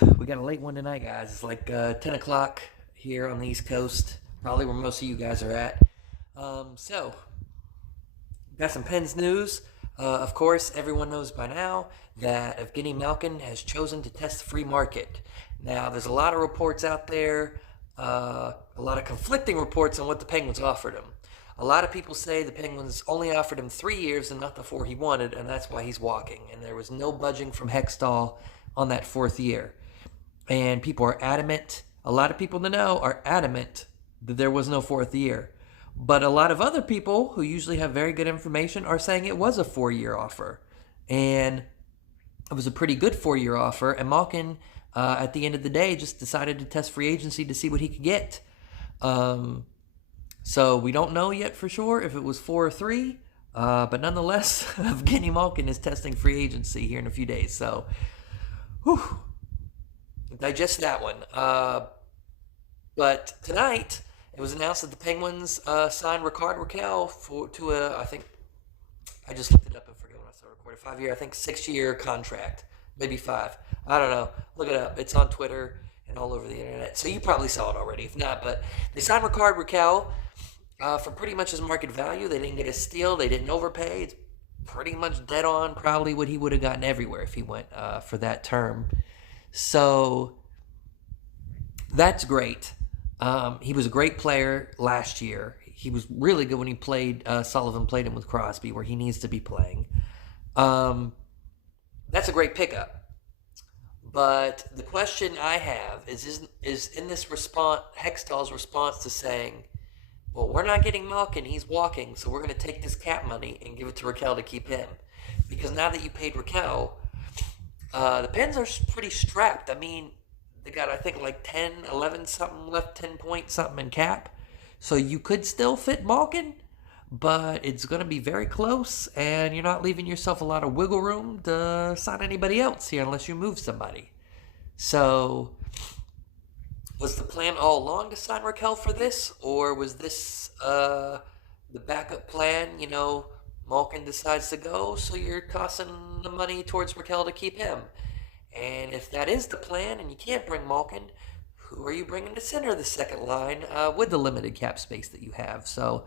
We got a late one tonight, guys. It's like 10 o'clock here on the East Coast, probably where most of you guys are at. So, got some Pens news. Of course, everyone knows by now that Evgeny Malkin has chosen to test the free market. Now, there's a lot of reports out there, a lot of conflicting reports on what the Penguins offered him. A lot of people say the Penguins only offered him 3 years and not the four he wanted, and that's why he's walking. And there was no budging from Hextall on that fourth year. And people are adamant, a lot of people in the know are adamant that there was no fourth year. But a lot of other people who usually have very good information are saying it was a 4 year offer. And it was a pretty good 4 year offer. And Malkin, at the end of the day, just decided to test free agency to see what he could get. So we don't know yet for sure if it was 4 or 3. But nonetheless, Evgeny Malkin is testing free agency here in a few days. So, whew, digest that one. But tonight, it was announced that the Penguins signed Rakell to a, I think, I just looked it up and forget when I started recording, 5 year, I think 6 year contract, maybe 5. I don't know. Look it up. It's on Twitter and all over the internet. So you probably saw it already. If not, but they signed Rakell for pretty much his market value. They didn't get a steal. They didn't overpay. It's pretty much dead on probably what he would have gotten everywhere if he went for that term. So that's great. He was a great player last year. He was really good when he played. Sullivan played him with Crosby, where he needs to be playing. That's a great pickup. But the question I have is in this response, Hextall's response to saying, well, we're not getting Malkin, he's walking, so we're going to take this cap money and give it to Rakell to keep him. Because now that you paid Rakell, the Pens are pretty strapped. I mean, they got, I think, like 10, 11 something left, 10 point something in cap. So you could still fit Malkin, but it's going to be very close, and you're not leaving yourself a lot of wiggle room to sign anybody else here unless you move somebody. So was the plan all along to sign Rakell for this, or was this the backup plan? You know, Malkin decides to go, so you're tossing the money towards Rakell to keep him. And if that is the plan and you can't bring Malkin, who are you bringing to center the second line with the limited cap space that you have? So,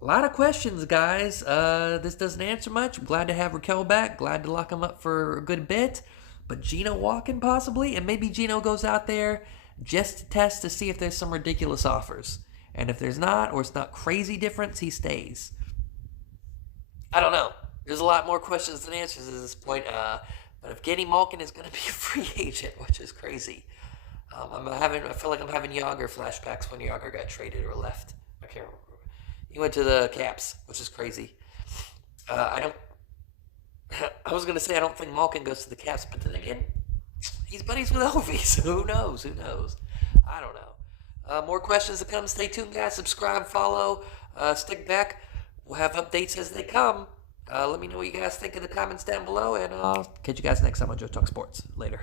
a lot of questions, guys. This doesn't answer much. I'm glad to have Rakell back. Glad to lock him up for a good bit. But Gino walking possibly, and maybe Gino goes out there just to test to see if there's some ridiculous offers. And if there's not, or it's not crazy difference, he stays. I don't know. There's a lot more questions than answers at this point. But if Evgeny Malkin is going to be a free agent, which is crazy. I feel like I'm having Yager flashbacks when Yager got traded or left. I can't remember. He went to the Caps, which is crazy. I was going to say I don't think Malkin goes to the Caps, but then again, he's buddies with Ovi, so who knows? I don't know. More questions to come. Stay tuned, guys. Subscribe, follow, stick back. We'll have updates as they come. Let me know what you guys think in the comments down below, and I'll catch you guys next time on Joe Talk Sports. Later.